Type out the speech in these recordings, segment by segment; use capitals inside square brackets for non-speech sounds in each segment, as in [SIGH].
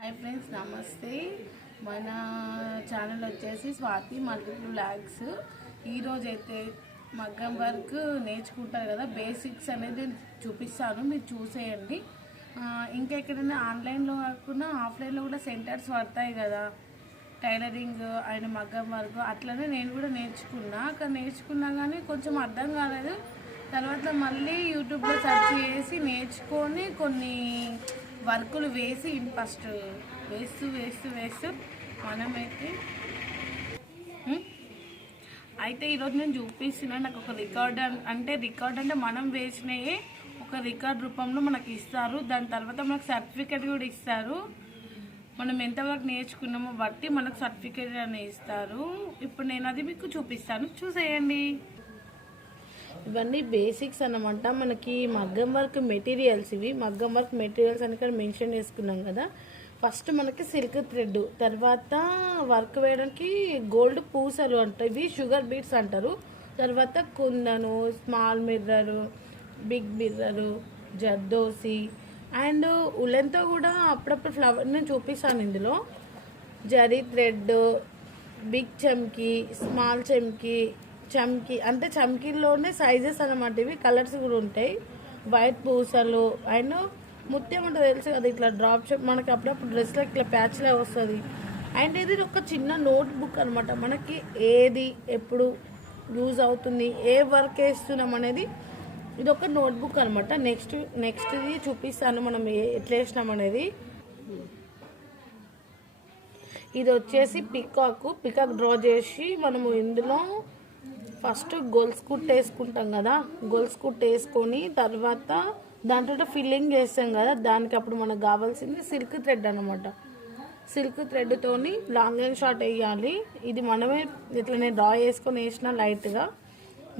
Hi friends నమస్తే. మన channel వచ్చేసి స్వాతి మల్టిపుల్ ల్యాగ్స్ ఈరోజు అయితే మగ్గం వర్క్ నేర్చుకుంటారు కదా బేసిక్స్ అనేది చూపిస్తాను మీరు చూసేయండి. ఇంకా ఎక్కడైనా ఆన్లైన్లో కాకుండా ఆఫ్లైన్లో కూడా సెంటర్స్ పడతాయి కదా. టైలరింగ్ ఆయన మగ్గం వర్క్ అట్లనే నేను కూడా నేర్చుకున్నా. కానీ నేర్చుకున్నా కానీ కొంచెం అర్థం కాలేదు. తర్వాత మళ్ళీ యూట్యూబ్లో సెర్చ్ చేసి నేర్చుకొని కొన్ని వర్కులు వేసి ఫస్ట్ వేస్తూ వేస్తూ వేస్తూ మనమైతే అయితే ఈరోజు నేను చూపిస్తున్నా నాకు ఒక రికార్డ్ అంటే రికార్డ్ అంటే మనం వేసినవి ఒక రికార్డ్ రూపంలో మనకి ఇస్తారు. దాని తర్వాత మనకు సర్టిఫికేట్ కూడా ఇస్తారు. మనం ఎంతవరకు నేర్చుకున్నామో బట్టి మనకు సర్టిఫికేట్ అనేది ఇస్తారు. ఇప్పుడు నేను అది మీకు చూపిస్తాను. చూసేయండి. ఇవన్నీ బేసిక్స్ అనమాట మనకి మగ్గం వర్క్ మెటీరియల్స్ ఇవి. మగ్గం వర్క్ మెటీరియల్స్ అని ఇక్కడ మెన్షన్ చేసుకున్నాం కదా. ఫస్ట్ మనకి సిల్క్ థ్రెడ్ తర్వాత వర్క్ వేయడానికి గోల్డ్ పూసలు అంటారు ఇవి షుగర్ బీట్స్ అంటారు. తర్వాత kundan small mirror big mirror zardozi and ఉలెన్తో కూడా అప్పుడప్పుడు ఫ్లవర్ నేను చూపిస్తాను ఇందులో. జరీ థ్రెడ్ బిగ్ చమ్కీ స్మాల్ చమ్కీ చమ్కీ అంటే చమ్కీల్లోనే సైజెస్ అనమాట ఇవి కలర్స్ కూడా ఉంటాయి. వైట్ పూసలు అండ్ ముత్యం అంటే తెలుసు కదా ఇట్లా డ్రాప్ షేప్ మనకి అప్పుడప్పుడు డ్రెస్లో ఇట్లా ప్యాచ్లే వస్తుంది. అండ్ ఇది ఒక చిన్న నోట్ బుక్ అనమాట మనకి ఏది ఎప్పుడు యూజ్ అవుతుంది ఏ వర్క్ వేస్తున్నాం అనేది ఇది ఒక నోట్బుక్ అనమాట నెక్స్ట్ నెక్స్ట్ది చూపిస్తాను మనం ఏ- ఎట్లా వేసినాం అనేది. ఇది వచ్చేసి పికాక్ పికాక్ డ్రా చేసి మనము ఇందులో ఫస్ట్ గొలుసు కుట్టు వేసుకుంటాం కదా గొలుసు కుట్టు వేసుకొని తర్వాత దాంట్లో ఫిల్లింగ్ చేస్తాం కదా దానికి అప్పుడు మనకు కావాల్సింది సిల్క్ థ్రెడ్ అనమాట సిల్క్ థ్రెడ్తోని లాంగ్ అండ్ షార్ట్ వేయాలి. ఇది మనమే ఇట్లా నేను డ్రా చేసుకొని వేసిన లైట్గా.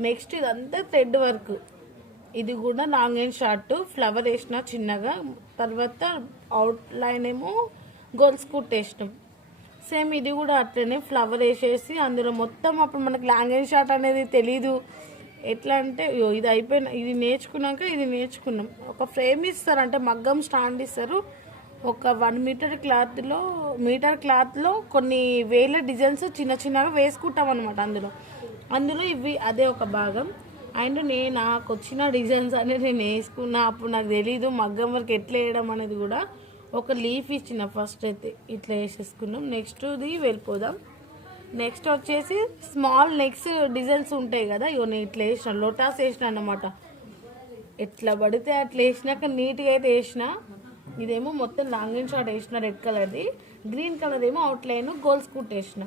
నెక్స్ట్ ఇదంతా థ్రెడ్ వర్క్. ఇది కూడా లాంగ్ అండ్ షార్ట్ ఫ్లవర్ వేసిన చిన్నగా. తర్వాత అవుట్ లైన్ ఏమో గోల్స్ కుట్టేసినాం సేమ్ ఇది కూడా అట్లనే ఫ్లవర్ వేసేసి అందులో మొత్తం అప్పుడు మనకు లాంగ్వేజ్ షార్ట్ అనేది తెలీదు. ఎట్లా అంటే అయ్యో ఇది అయిపోయిన ఇది నేర్చుకున్నాక ఇది నేర్చుకున్నాం. ఒక ఫ్రేమ్ ఇస్తారు అంటే మగ్గం స్టాండ్ ఇస్తారు. ఒక వన్ మీటర్ క్లాత్లో మీటర్ క్లాత్లో కొన్ని వేల డిజైన్స్ చిన్న చిన్నగా వేసుకుంటాం అనమాట అందులో. అందులో ఇవి అదే ఒక భాగం. అండ్ నేను నాకు వచ్చిన డిజైన్స్ అనేది నేను వేసుకున్నా అప్పుడు నాకు తెలీదు మగ్గం వరకు ఎట్లా వేయడం అనేది కూడా. ఒక లీఫ్ ఇచ్చిన ఫస్ట్ అయితే ఇట్లా వేసేసుకున్నాం. నెక్స్ట్ది వెళ్ళిపోదాం. నెక్స్ట్ వచ్చేసి స్మాల్ నెక్స్ డిజైన్స్ ఉంటాయి కదా ఇవన్నీ నేను ఇట్లా వేసిన లోటాస్ వేసిన అన్నమాట. ఎట్లా పడితే అట్లా వేసినాక నీట్గా అయితే వేసిన ఇదేమో మొత్తం లాంగ్ అండ్ షార్ట్ వేసిన రెడ్ కలర్ది గ్రీన్ కలర్ ఏమో అవుట్ లైన్ గోల్స్ కుట్ వేసిన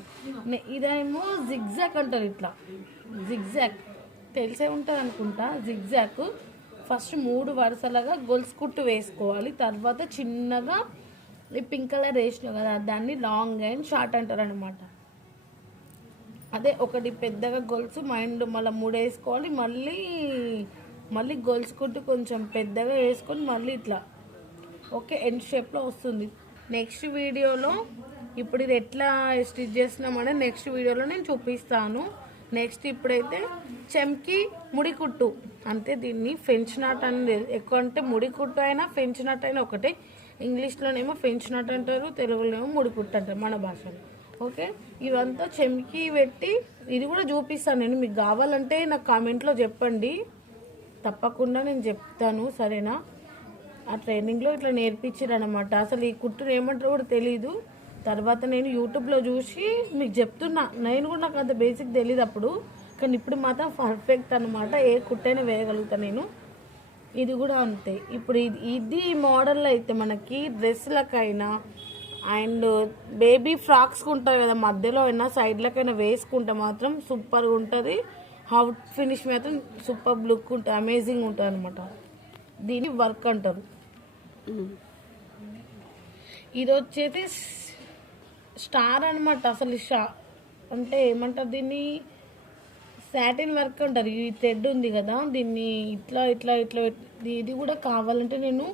ఇదేమో జిగ్జాక్ అంటారు ఇట్లా. జిగ్జాక్ తెలిసే ఉంటుంది అనుకుంటా. జిగ్జాక్ ఫస్ట్ మూడు వరుసలుగా గొలుసు కుట్టు వేసుకోవాలి. తర్వాత చిన్నగా ఈ పింక్ కలర్ వేసినావు కదా దాన్ని లాంగ్ అండ్ షార్ట్ అంటారు అనమాట అదే ఒకటి పెద్దగా గొలుసు మైండ్ మళ్ళీ మూడు వేసుకోవాలి. మళ్ళీ మళ్ళీ గొలుసు కుట్టు కొంచెం పెద్దగా వేసుకొని మళ్ళీ ఇట్లా ఓకే ఎండ్ షేప్లో వస్తుంది. నెక్స్ట్ వీడియోలో ఇప్పుడు ఇది ఎట్లా స్టిచ్ చేస్తున్నామనే నెక్స్ట్ వీడియోలో నేను చూపిస్తాను. నెక్స్ట్ ఇప్పుడైతే చెంకి ముడి కుట్టు అంతే దీన్ని ఫెంచ్ నాట్ అని ఎక్కువ అంటే ముడి కుట్టు అయినా ఫెంచ్ నాట్ అయినా ఒకటే. ఇంగ్లీష్లోనేమో ఫెంచ్ నాట్ అంటారు తెలుగులోనేమో ముడి కుట్టు అంటారు మన భాషలో. ఓకే? ఇవంతా చెంకి పెట్టి ఇది కూడా చూపిస్తాను నేను. మీకు కావాలంటే నాకు కామెంట్లో చెప్పండి. తప్పకుండా నేను చెప్తాను సరేనా? ఆ ట్రైనింగ్లో ఇట్లా నేర్పించారు అనమాట అసలు ఈ కుట్టును ఏమంటారో కూడా తెలీదు. తర్వాత నేను యూట్యూబ్లో చూసి మీకు చెప్తున్నా. నేను కూడా నాకు అంత బేసిక్ తెలియదు అప్పుడు. కానీ ఇప్పుడు మాత్రం పర్ఫెక్ట్ అనమాట ఏ కుట్టైనా వేయగలుగుతా నేను. ఇది కూడా అంతే. ఇప్పుడు ఇది ఇది మోడల్ అయితే మనకి డ్రెస్లకైనా అండ్ బేబీ ఫ్రాక్స్కి ఉంటాయి కదా మధ్యలో అయినా సైడ్లకైనా వేసుకుంటే మాత్రం సూపర్గా ఉంటుంది. అవుట్ ఫినిష్ మాత్రం సూపర్ లుక్ ఉంటుంది అమేజింగ్ ఉంటుంది అనమాట దీన్ని వర్క్ అంటారు. ఇది వచ్చేసి స్టార్ అనమాట అసలు షా అంటే ఏమంటారు దీన్ని? శాటిన్ వర్క్ అంటారు. ఈ థ్రెడ్ ఉంది కదా దీన్ని ఇట్లా ఇట్లా ఇట్లా ఇది కూడా కావాలంటే నేను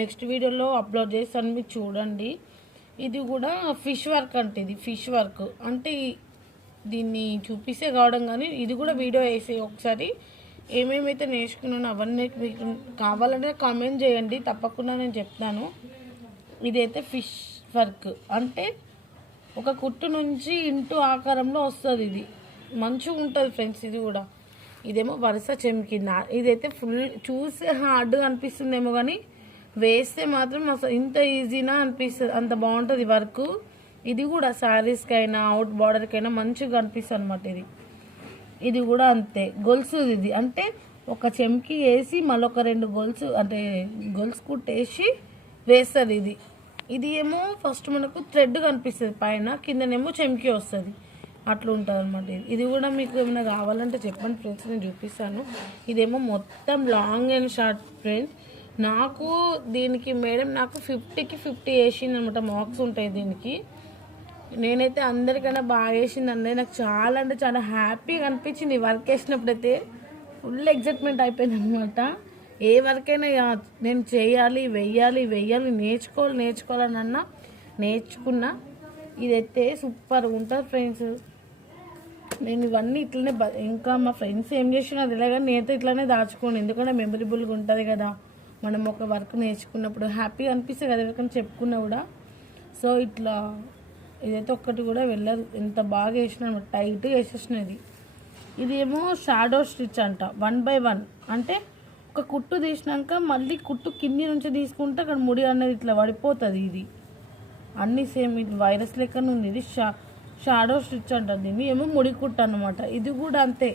నెక్స్ట్ వీడియోలో అప్లోడ్ చేస్తాను మీరు చూడండి. ఇది కూడా ఫిష్ వర్క్ అంటే ఇది ఫిష్ వర్క్. అంటే దీన్ని చూపిస్తే కావడం కానీ ఇది కూడా వీడియో వేసే ఒకసారి ఏమేమైతే నేర్చుకున్నానో అవన్నీ మీకు కావాలంటే కామెంట్ చేయండి. తప్పకుండా నేను చెప్తాను. ఇదైతే ఫిష్ వర్క్. అంటే ఒక కుట్టు నుంచి ఇంటూ ఆకారంలో వస్తుంది ఇది. మంచిగా ఉంటుంది ఫ్రెండ్స్ ఇది కూడా. ఇదేమో వరుస చెమికి నా ఇదైతే ఫుల్ చూస్తే హార్డ్గా అనిపిస్తుందేమో కానీ వేస్తే మాత్రం అసలు ఇంత ఈజీనా అనిపిస్తుంది. అంత బాగుంటుంది వర్క్. ఇది కూడా శారీస్కైనా అవుట్ బార్డర్కైనా మంచిగా అనిపిస్తుంది అనమాట ఇది. ఇది కూడా అంతే. గొలుసు ఇది అంటే ఒక చెంకి వేసి మళ్ళీ ఒక రెండు గొలుసు అంటే గొలుసు కుట్టేసి వేస్తుంది ఇది. ఇది ఏమో ఫస్ట్ మనకు థ్రెడ్ కనిపిస్తుంది పైన కిందనేమో చెంకి వస్తుంది. అట్లా ఉంటుంది అనమాట ఇది. ఇది కూడా మీకు ఏమైనా కావాలంటే చెప్పండి ఫ్రెండ్స్ నేను చూపిస్తాను. ఇదేమో మొత్తం లాంగ్ అండ్ షార్ట్ ఫ్రెండ్స్ నాకు దీనికి మేడం నాకు ఫిఫ్టీకి ఫిఫ్టీ వేసింది అనమాట మార్క్స్ ఉంటాయి దీనికి. నేనైతే అందరికన్నా బాగా వేసింది అందరి. నాకు చాలా అంటే చాలా హ్యాపీగా అనిపించింది వర్క్ వేసినప్పుడైతే. ఫుల్ ఎగ్జైట్మెంట్ అయిపోయింది అనమాట ఏ వర్క్ అయినా నేను చేయాలి వెయ్యాలి వెయ్యాలి నేర్చుకోవాలి నేర్చుకోవాలని అన్నా నేర్చుకున్నా ఇదైతే సూపర్ ఉంటుంది ఫ్రెండ్స్. నేను ఇవన్నీ ఇట్లనే ఇంకా మా ఫ్రెండ్స్ ఏం చేసినా అది ఇలాగా నేనైతే ఇట్లానే దాచుకోను. ఎందుకంటే మెమరబుల్గా ఉంటుంది కదా. మనం ఒక వర్క్ నేర్చుకున్నప్పుడు హ్యాపీగా అనిపిస్తుంది కదా ఎవరికైనా చెప్పుకున్నా కూడా. సో ఇట్లా ఇదైతే ఒక్కటి కూడా వెళ్ళదు. ఎంత బాగా వేసిన టైట్గా వేసేసినది ఇది షాడో స్టిచ్ అంట. One by one. అంటే ఒక కుట్టు తీసినాక మళ్ళీ కుట్టు కింది నుంచి తీసుకుంటే అక్కడ ముడి అనేది ఇట్లా పడిపోతుంది ఇది. అన్నీ సేమ్ ఇది వైరస్ లెక్కన ఉంది. ఇది షా షాడో స్టిచ్ అంటారు దీన్ని. ఏమో ముడి కుట్టు అనమాట ఇది కూడా అంతే.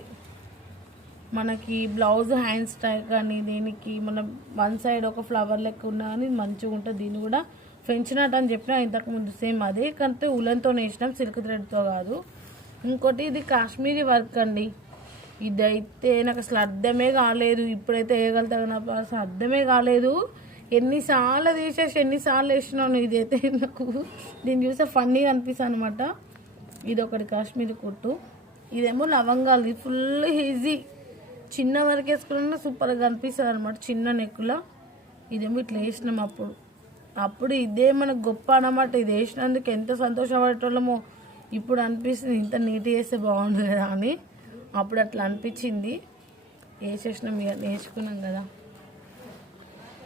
మనకి బ్లౌజ్ హ్యాండ్ స్టైల్ కానీ దీనికి మన వన్ సైడ్ ఒక ఫ్లవర్ లెక్క ఉన్నా కానీ మంచిగా ఉంటుంది. దీన్ని కూడా ఫ్రెంచ్ నట్ అని చెప్పిన ఇంతకుముందు సేమ్ అదే. కంటే ఉలన్తో నేసినాం సిల్క్ థ్రెడ్తో కాదు. ఇంకోటి ఇది కాశ్మీరీ వర్క్ అండి. ఇదైతే నాకు అసలు అర్థమే కాలేదు. ఇప్పుడైతే వేయగలుగుతా నాకు అసలు అర్థమే కాలేదు. ఎన్నిసార్లు తీసేసి ఎన్నిసార్లు వేసినాను ఇదైతే నాకు. దీన్ని చూస్తే ఫన్నీగా అనిపిస్తాను అనమాట ఇది ఒకటి కాశ్మీరీ కుట్టు. ఇదేమో లవంగాలు. ఇది ఫుల్ ఈజీ చిన్న వరకు వేసుకున్నా సూపర్గా అనిపిస్తుంది అనమాట చిన్న నెక్కులో ఇదేమో ఇట్లా వేసినాం అప్పుడు. అప్పుడు ఇదే మనకు గొప్ప అనమాట ఇది వేసినందుకు ఎంత సంతోషపడేటోళ్ళమో. ఇప్పుడు అనిపిస్తుంది ఇంత నీట్గా వేస్తే బాగుండు కదా అని. అప్పుడు అట్లా అనిపించింది. వేసేసినాం ఇక నేర్చుకున్నాం కదా.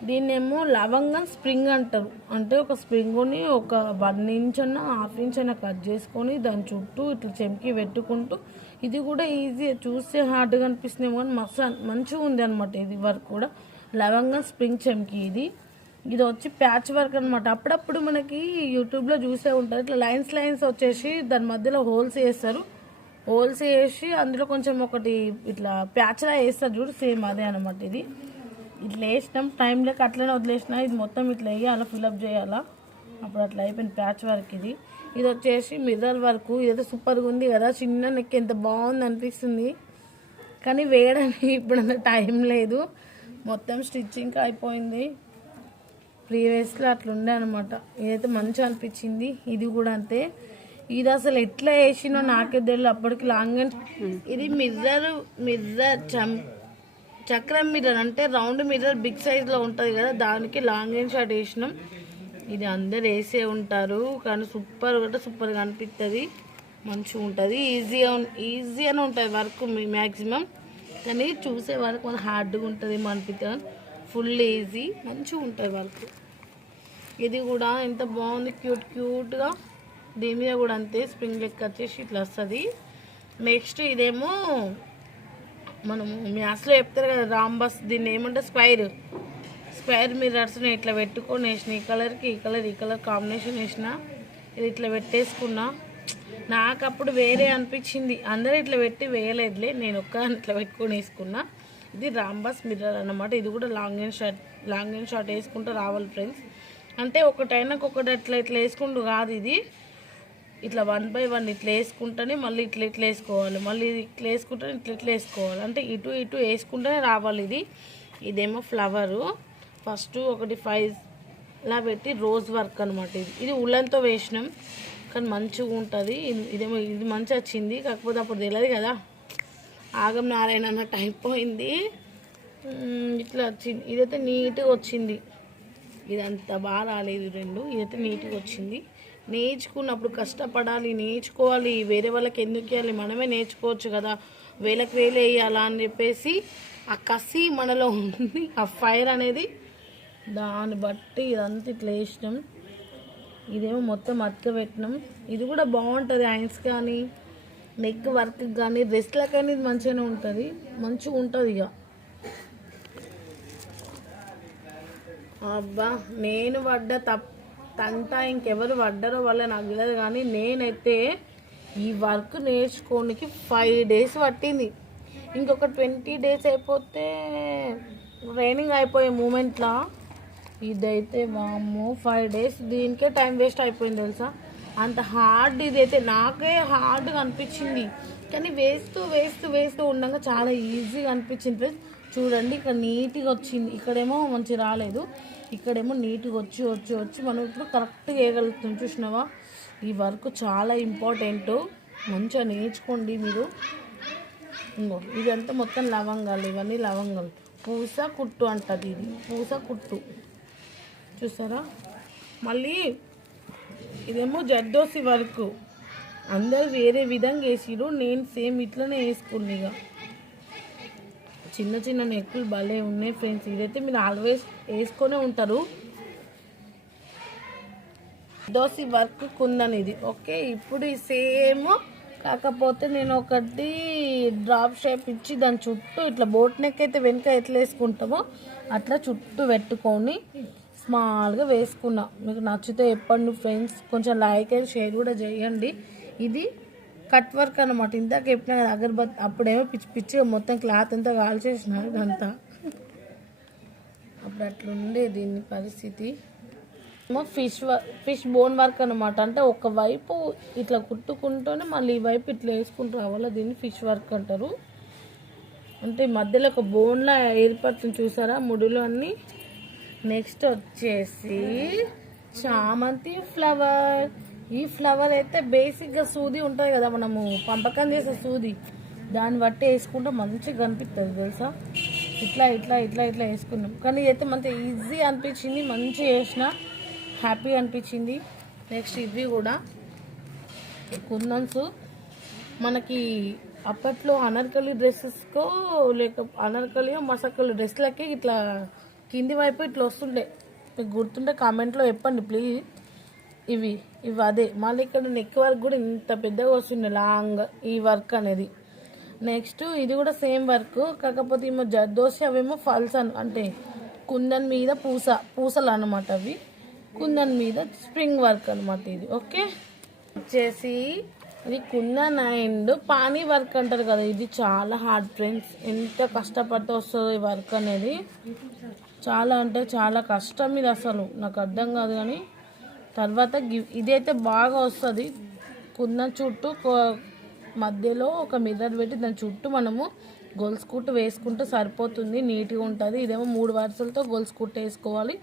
దీన్నేమో లవంగం స్ప్రింగ్ అంటారు. అంటే ఒక స్ప్రింగ్ని ఒక వన్ ఇంచ్ అన్న హాఫ్ ఇంచ్ అన్న కట్ చేసుకొని దాని చుట్టూ ఇట్లా చెంకి పెట్టుకుంటూ ఇది కూడా ఈజీ చూస్తే హార్డ్గా అనిపిస్తుంది కానీ మస్తు మంచిగా ఉంది అనమాట ఇది వర్క్ కూడా. లవంగం స్ప్రింగ్ చెంకి ఇది. ఇది వచ్చి ప్యాచ్ వర్క్ అనమాట అప్పుడప్పుడు మనకి యూట్యూబ్లో చూసే ఉంటారు. ఇట్లా లైన్స్ లైన్స్ వచ్చేసి దాని మధ్యలో హోల్స్ వేస్తారు హోల్స్ వేసి అందులో కొంచెం ఒకటి ఇట్లా ప్యాచ్లా వేస్తారు చూడు సేమ్ అదే అనమాట ఇది. ఇట్లా వేసినాం టైం లేక అట్లనే వదిలేసిన ఇది మొత్తం ఇట్లా వేయాలా ఫిల్అప్ చేయాలా? అప్పుడు అట్లా అయిపోయింది ప్యాచ్ వర్క్ ఇది. ఇది వచ్చేసి మిర్రర్ వర్క్ ఇదైతే సూపర్గా ఉంది కదా చిన్న నెక్ ఎంత బాగుంది అనిపిస్తుంది. కానీ వేయడానికి [LAUGHS] ఇప్పుడు అంత టైం లేదు. మొత్తం స్టిచ్చింగ్ అయిపోయింది. ప్రీవియస్లో అట్లా ఉండే అనమాట ఇదైతే మంచిగా అనిపించింది. ఇది కూడా అంతే. ఇది అసలు ఎట్లా వేసినో నాకే తెలియదు. అప్పటికి లాంగ్ అండ్ ఇది మిర్రర్ మిర్రర్ చం చక్రం మిర్రర్ అంటే రౌండ్ మిర్రర్ బిగ్ సైజ్లో ఉంటుంది కదా దానికి లాంగ్ అండ్ షార్ట్ వేసినాం. ఇది అందరు వేసే ఉంటారు కానీ సూపర్ కూడా సూపర్గా అనిపిస్తుంది మంచిగా ఉంటుంది. ఈజీగా ఈజీగానే ఉంటుంది వర్క్ మ్యాక్సిమం కానీ చూసే వరకు కొంచెం హార్డ్గా ఉంటుంది ఏమో అనిపిస్తుంది ఫుల్ ఈజీ మంచిగా ఉంటుంది వర్క్ ఇది కూడా ఎంత బాగుంది క్యూట్ క్యూట్గా దీని మీద కూడా అంతే స్ప్రింగ్ లెక్క వచ్చేసి ఇట్లా వస్తుంది. నెక్స్ట్ ఇదేమో మనము మ్యాథ్స్లో చెప్తారు కదా రాంబస్ దీన్ని ఏమంటే స్క్వైర్ స్క్వైర్ మిర్రర్స్ని ఇట్లా పెట్టుకొని వేసిన ఈ కలర్కి ఈ కలర్ ఈ కలర్ కాంబినేషన్ వేసిన ఇది ఇట్లా పెట్టేసుకున్నా. నాకు అప్పుడు వేరే అనిపించింది. అందరూ ఇట్లా పెట్టి వేయలేదులే నేను ఒక్క ఇట్లా పెట్టుకొని వేసుకున్నా. ఇది రాంబాస్ మిర్రర్ అన్నమాట. ఇది కూడా long and short long and short వేసుకుంటూ రావాలి ఫ్రెండ్స్ అంటే ఒకటైనా ఒకటి అట్లా ఇట్లా వేసుకుంటూ కాదు ఇది. ఇట్లా వన్ బై వన్ ఇట్లా వేసుకుంటేనే మళ్ళీ ఇట్లా ఇట్లా వేసుకోవాలి. మళ్ళీ ఇది ఇట్లా వేసుకుంటేనే ఇట్లా ఇట్లా వేసుకోవాలి. అంటే ఇటు ఇటు వేసుకుంటేనే రావాలి ఇది. ఇదేమో ఫ్లవరు ఫస్ట్ ఒకటి ఫైవ్ లా పెట్టి రోజ్ వర్క్ అనమాట ఇది. ఇది ఉళ్ళంతో వేసినాం. కానీ మంచిగా ఉంటుంది. ఇది- ఇదేమో ఇది మంచి వచ్చింది. కాకపోతే అప్పుడు తెలియదు కదా. ఆగం నారాయణ అన్నట్టు అయిపోయింది పోయింది. ఇట్లా వచ్చింది. ఇదైతే నీట్గా వచ్చింది. ఇదంతా బాగా రాలేదు రెండు. ఇదైతే నీట్గా వచ్చింది. నేర్చుకున్నప్పుడు కష్టపడాలి నేర్చుకోవాలి వేరే వాళ్ళకి ఎందుకు ఇవ్వాలి? మనమే నేర్చుకోవచ్చు కదా. వేలకు వేలు వేయాలా అని చెప్పేసి ఆ కసి మనలో ఉంది. ఆ ఫైర్ అనేది దాన్ని బట్టి ఇదంతా ఇట్లా వేసినాం. ఇదేమో మొత్తం అతక పెట్టినాం. ఇది కూడా బాగుంటుంది హ్యాండ్స్ కానీ నెక్ వర్క్ కానీ రెస్ట్ల కానీ ఇది మంచిగానే ఉంటుంది. మంచిగా ఉంటుంది ఇక. అబ్బా నేను పడ్డ తప్పు తంట ఇంకెవరు పడ్డారో వల్ల నాకు తెలియదు కానీ నేనైతే ఈ వర్క్ నేర్చుకోనికి ఫైవ్ డేస్ పట్టింది. ఇంకొక ట్వంటీ డేస్ అయిపోతే ట్రైనింగ్ అయిపోయే మూమెంట్లో ఇదైతే వామ్మో ఫైవ్ డేస్ దీనికే టైం వేస్ట్ అయిపోయింది తెలుసా? అంత హార్డ్ ఇదైతే నాకే హార్డ్గా అనిపించింది కానీ వేస్తూ వేస్తూ వేస్తూ ఉండగా చాలా ఈజీగా అనిపించింది. ప్లస్ చూడండి ఇక్కడ నీట్గా వచ్చింది. ఇక్కడేమో మంచి రాలేదు. ఇక్కడేమో నీట్గా వచ్చి వచ్చి వచ్చి మనం ఇప్పుడు కరెక్ట్గా వేయగలుగుతాం. చూసినావా? ఈ వర్క్ చాలా ఇంపార్టెంట్ మంచిగా నేర్చుకోండి మీరు. ఇంకో ఇదంతా మొత్తం లవంగాలు ఇవన్నీ లవంగాలు. పూస కుట్టు అంటది ఇది. పూస కుట్టు. చూసారా? మళ్ళీ ఇదేమో జర్దోసి వర్క్ అందరు వేరే విధంగా వేసిరు నేను సేమ్ ఇట్లనే వేసుకున్నా ఇక. చిన్న చిన్న నెక్కులు భలే ఉన్నాయి ఫ్రెండ్స్. ఇదైతే మీరు ఆల్వేస్ వేసుకొనే ఉంటారు. దోసి వర్క్ కుందని ఇది. ఓకే ఇప్పుడు ఈ సేమ్. కాకపోతే నేను ఒకటి డ్రాప్ షేప్ ఇచ్చి దాని చుట్టూ ఇట్లా బోట్ నెక్ అయితే వెనుక ఎట్లా వేసుకుంటామో అట్లా చుట్టూ పెట్టుకొని స్మాల్గా వేసుకున్నా. మీకు నచ్చితే చెప్పండి ఫ్రెండ్స్. కొంచెం లైక్ అండ్ షేర్ కూడా చేయండి. ఇది కట్ వర్క్ అనమాట ఇందాక చెప్పిన కదా అగరబత్ అప్పుడేమో పిచ్చి పిచ్చిగా మొత్తం క్లాత్ అంతా కాల్చేసిన ఇదంతా. అప్పుడు అట్లా ఉండే దీని పరిస్థితి. ఏమో ఫిష్ ఫిష్ బోన్ వర్క్ అనమాట అంటే ఒక వైపు ఇట్లా కుట్టుకుంటూనే మళ్ళీ ఈ వైపు ఇట్లా వేసుకుంటూ రావాలా దీన్ని? ఫిష్ వర్క్ అంటారు. అంటే ఈ మధ్యలో ఒక బోన్లా ఏర్పడుతుంది చూసారా? ముడులు అన్నీ. నెక్స్ట్ వచ్చేసి చామంతి ఫ్లవర్. ఈ ఫ్లవర్ అయితే బేసిక్గా సూది ఉంటుంది కదా మనము పంపకం చేసే సూది. దాన్ని బట్టి వేసుకుంటే మంచిగా కనిపిస్తుంది తెలుసా? ఇట్లా ఇట్లా ఇట్లా ఇట్లా వేసుకున్నాం. కానీ అయితే మంచి ఈజీ అనిపించింది మంచిగా వేసిన హ్యాపీ అనిపించింది. నెక్స్ట్ ఇవి కూడా కుందన్స్. మనకి అప్పట్లో అనర్కలి డ్రెస్సెస్కో లేక అనర్కలి మసకలి డ్రెస్లకి ఇట్లా కింది వైపు ఇట్లా వస్తుండే. మీకు గుర్తుంటే కామెంట్లో చెప్పండి ప్లీజ్ ఇవి ఇవి అదే. మళ్ళీ ఇక్కడ నెక్ వర్క్ కూడా ఇంత పెద్దగా వస్తుండే లాంగ్ ఈ వర్క్ అనేది. నెక్స్ట్ ఇది కూడా సేమ్ వర్క్ కాకపోతే ఏమో జర్దోసి అవేమో ఫల్స్ అన్ అంటే కుందన్ మీద పూస పూసలు అనమాట అవి. కుందన్ మీద స్ప్రింగ్ వర్క్ అనమాట ఇది. ఓకే వచ్చేసి ఇది కుందన్ అండ్ పానీ వర్క్ అంటారు కదా ఇది చాలా హార్డ్ ఫ్రెండ్స్ ఎంత కష్టపడితే వస్తుందో ఈ వర్క్ అనేది. చాలా అంటే చాలా కష్టం ఇది అసలు. నాకు అర్థం కాదు కానీ. తర్వాత ఇదైతే బాగా వస్తుంది. కుందన్ చుట్టూ మధ్యలో ఒక మిర్రర్ పెట్టి దాని చుట్టూ మనము గొలుసు కుట్టు వేసుకుంటే సరిపోతుంది నీట్గా ఉంటుంది. ఇదేమో మూడు వరుసలతో గొలుసు కుట్టు వేసుకోవాలి.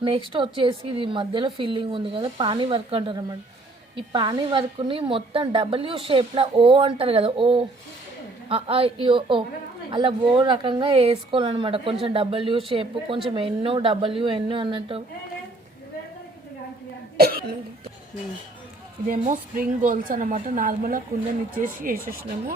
నెక్స్ట్ వచ్చేసి ఇది మధ్యలో ఫిల్లింగ్ ఉంది కదా పానీ వర్క్ అంటారు అన్నమాట ఈ పానీ వర్క్ని మొత్తం డబ్ల్యూ షేప్లో ఓ అంటారు కదా ఓ ఓ, ఓ అలా ఓ రకంగా వేసుకోవాలన్నమాట. కొంచెం డబ్ల్యూ షేప్ కొంచెం ఎన్నో డబ్ల్యూ ఎన్నో అన్నట్టు. ఇదేమో స్ప్రింగ్ గోల్స్ అనమాట నార్మల్గా కుండని ఇచ్చేసి వేసేసినాము.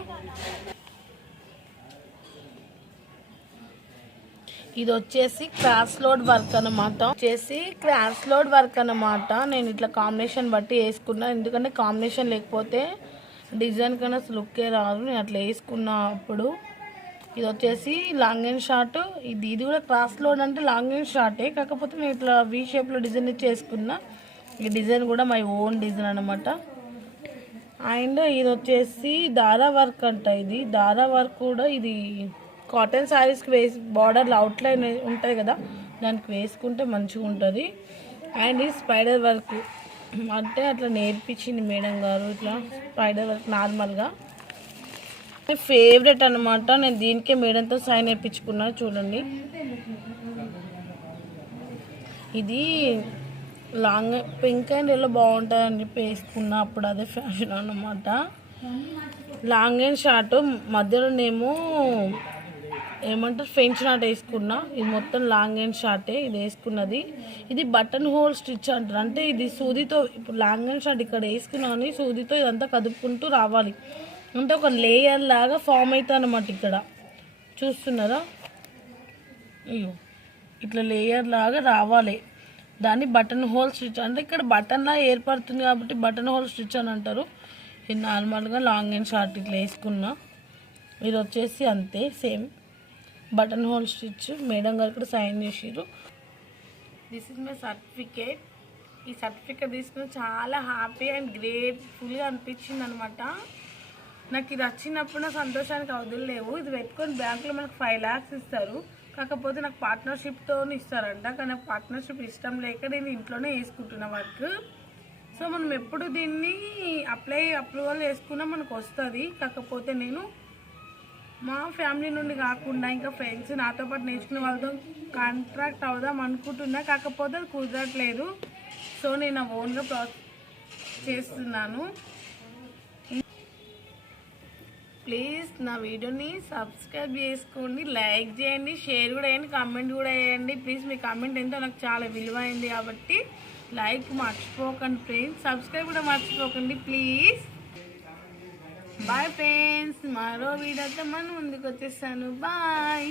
ఇది వచ్చేసి క్రాస్ లోడ్ వర్క్ అనమాట వచ్చేసి క్రాస్ లోడ్ వర్క్ అనమాట నేను ఇట్లా కాంబినేషన్ బట్టి వేసుకున్నా. ఎందుకంటే కాంబినేషన్ లేకపోతే డిజైన్ కన్నా అసలు లుక్కే రాదు. నేను అట్లా వేసుకున్నా అప్పుడు. ఇది వచ్చేసి లాంగ్ అండ్ షార్ట్. ఇది ఇది కూడా క్రాస్ లోడ్ అంటే లాంగ్ అండ్ షార్టే. కాకపోతే నేను ఇట్లా వీ షేప్లో డిజైన్ ఇచ్చి వేసుకున్నా ఈ డిజైన్ కూడా మై ఓన్ డిజైన్ అనమాట అండ్ ఇది వచ్చేసి దారా వర్క్ అంట ఇది. దారా వర్క్ కూడా ఇది కాటన్ శారీస్కి వేసి బార్డర్లు అవుట్లైన్ ఉంటాయి కదా దానికి వేసుకుంటే మంచిగా ఉంటుంది. అండ్ ఇది స్పైడర్ వర్క్ అంటే అట్లా నేర్పించింది మేడం గారు ఇట్లా స్పైడర్ వర్క్ నార్మల్గా ఫేవరెట్ అనమాట నేను దీనికే మేడంతో సైన్ నేర్పించుకున్నాను చూడండి. ఇది లాంగ్ పింక్ అండ్ ఎల్లో బాగుంటుందని చెప్పి వేసుకున్నా. అప్పుడు అదే ఫ్యాషన్ అనమాట లాంగ్ అండ్ షార్ట్ మధ్యలోనేమో ఏమంటారు ఫ్రెంచ్ నాట్ వేసుకున్నా. ఇది మొత్తం లాంగ్ అండ్ షార్టే ఇది వేసుకున్నది. ఇది బటన్ హోల్ స్టిచ్ అంటారు. అంటే ఇది సూదితో ఇప్పుడు లాంగ్ అండ్ షార్ట్ ఇక్కడ వేసుకున్నాను సూదితో ఇదంతా కదుపుకుంటూ రావాలి. అంటే ఒక లేయర్ లాగా ఫామ్ అవుతుంది అనమాట ఇక్కడ. చూస్తున్నారా? అయ్యో ఇట్లా లేయర్ లాగా రావాలి. దాన్ని బటన్ హోల్ స్టిచ్ అంటే ఇక్కడ బటన్లా ఏర్పడుతుంది కాబట్టి బటన్ హోల్ స్టిచ్ అని అంటారు. ఇది నార్మల్గా లాంగ్ అండ్ షార్ట్ ఇట్లా వేసుకున్నా. ఇది వచ్చేసి అంతే same button hole stitch madam గారు కూడా సైన్ చేసిర్రు. దిస్ ఇస్ మై సర్టిఫికేట్ ఈ సర్టిఫికేట్ తీసుకుని చాలా హ్యాపీ అండ్ గ్రేట్ఫుల్గా అనిపించింది అనమాట నాకు ఇది వచ్చినప్పుడు నా సంతోషానికి అవధులు లేవు. ఇది పెట్టుకొని బ్యాంకులో మనకు ఫైవ్ ల్యాక్స్ ఇస్తారు. కాకపోతే నాకు పార్ట్నర్షిప్తో ఇస్తారంట కానీ నాకు పార్ట్నర్షిప్ ఇష్టం లేక నేను ఇంట్లోనే వేసుకుంటున్నా వర్క్ సో మనం ఎప్పుడు దీన్ని అప్లై అప్రూవల్ చేసుకున్నా మనకు వస్తుంది. కాకపోతే నేను మా ఫ్యామిలీ నుండి కాకుండా ఇంకా ఫ్రెండ్స్ నాతో పాటు నేర్చుకునే వాళ్ళతో కాంట్రాక్ట్ అవుదాం అనుకుంటున్నా. కాకపోతే అది కుదరట్లేదు. సో నేను నా ఓన్గా ప్రా చేస్తున్నాను. ప్లీజ్ నా వీడియోని సబ్స్క్రైబ్ చేసుకోండి లైక్ చేయండి షేర్ కూడా చేయండి కామెంట్ కూడా చేయండి. ప్లీజ్ మీ కామెంట్ ఎంతో నాకు చాలా విలువైంది కాబట్టి లైక్ మర్చిపోకండి ఫ్రెండ్స్ సబ్స్క్రైబ్ కూడా మర్చిపోకండి ప్లీజ్. బాయ్ ఫ్రెండ్స్ మరో వీడియోతో మనం ముందుకు వచ్చేస్తాను బాయ్.